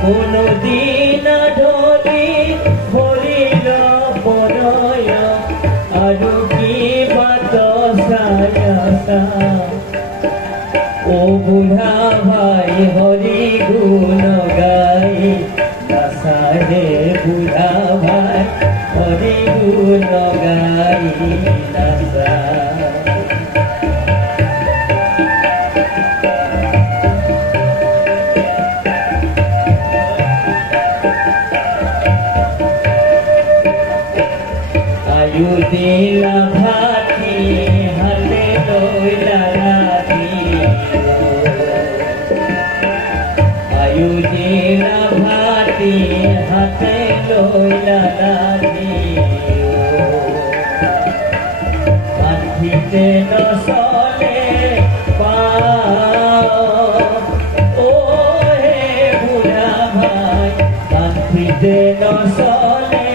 কোনদিন ধরি হরিল পরয় আৰু কি বাত ছায়াছা ও বুঢ়া ভাই হৰি গুণ গাই নাচাহে বুঢ়া ভাই হৰি গুণ গাই নাচা আয়ু দিলা ভাতি হাতে লইলা রাতি আয়ু দিলা ভাতি হাতে লইলা রাতি পান্থিতে নচলে পাও ও হে বুঢ়া ভাই পান্থিতে নচলে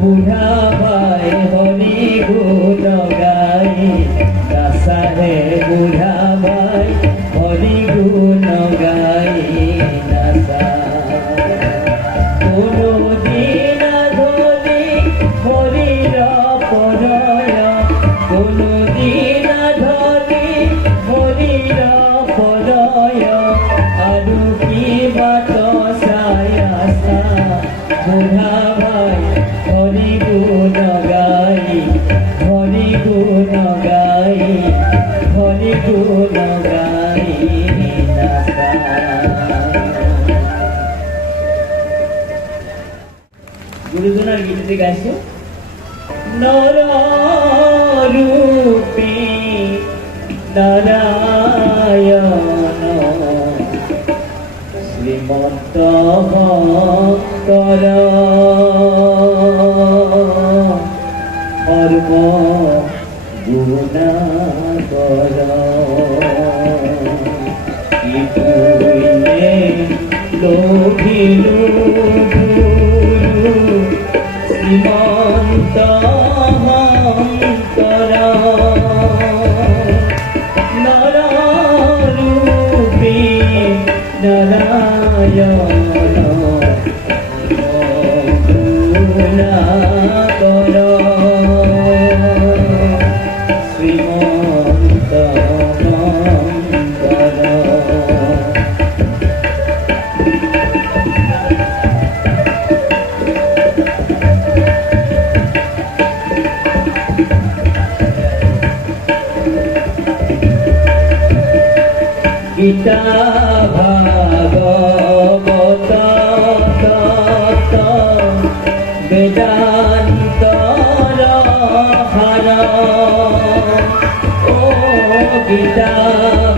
বুঢ়া ভাই হৰি গুণ গাই নাচাহে বুঢ়া ভাই হৰি গুণ গাই নাচা কোনদিন ধৰি হৰিৰ পৰয় কোনদিন ধৰি হৰিৰ পৰয় আৰু কি বাত ছায়াছা বুঢ়া ভাই হৰি গুণ গাই হৰি গুণ গাই হৰি গুণ গাই নাচা গুৰুজনাৰ গীতটি গাইছো নৰ ৰূপী নাৰায়ণ শ্ৰীমন্ত শংকৰ সৰ্ব গুণাকৰ কি কৰিলে লভিলো শ্ৰীমন্ত শংকৰ নৰ ৰূপী নাৰায়ণ গুণাকৰ শ্ৰীমন্ত শংকৰ গীতা ভাগৱত তত্ত্ব বেদান্তৰ সাৰ ও গীতা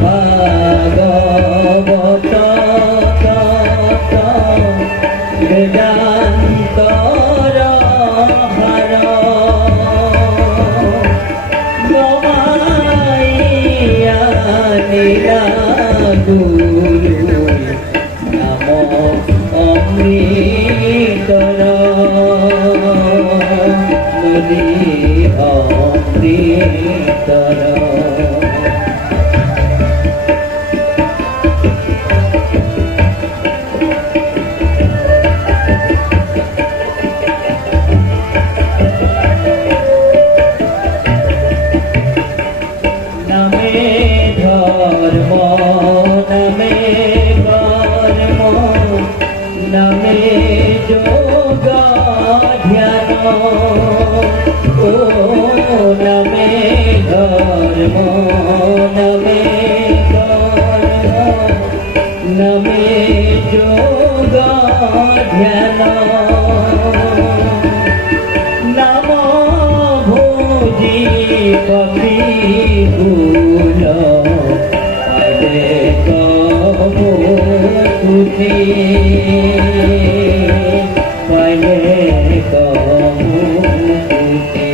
ভাগৱত তত্ত্ব বেদান্তৰ সাৰ গমাইয়া নীলা গুৰু নাম অমৃতৰ নদী অমৃতৰ নামে ধৰ্ম নামে কৰ্ম নামে যোগ ধ্যান ও নামে ধৰ্ম নামে কৰ্ম নামে যোগ ধ্যান নাম ভোজি পক্ষী কুল পালে কবো তুতি পালে কবো তুতি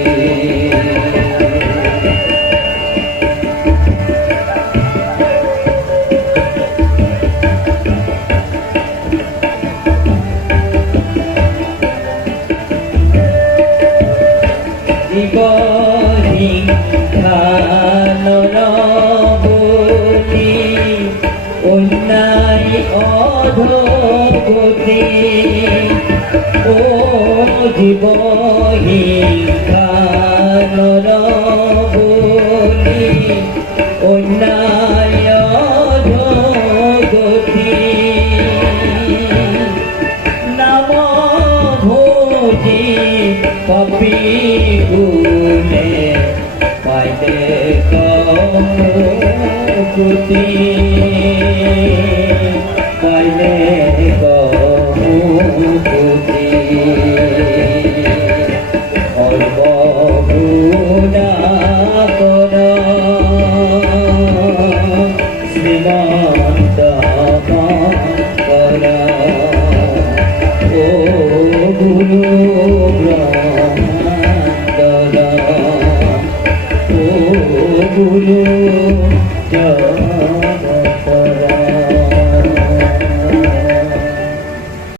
করিব হিংসানবলি অন্যায় অধগতি ও জীব হিংসানবলি অন্যায় অধগতি নাম ভোজি পাপি গুলে পাইলে কমুকুতি পাইলে কমুকুতি অল্প গুণা কর শ্রীমন্ত কর ও গুরু ব্রহ্মান্দর ও গুরু জয়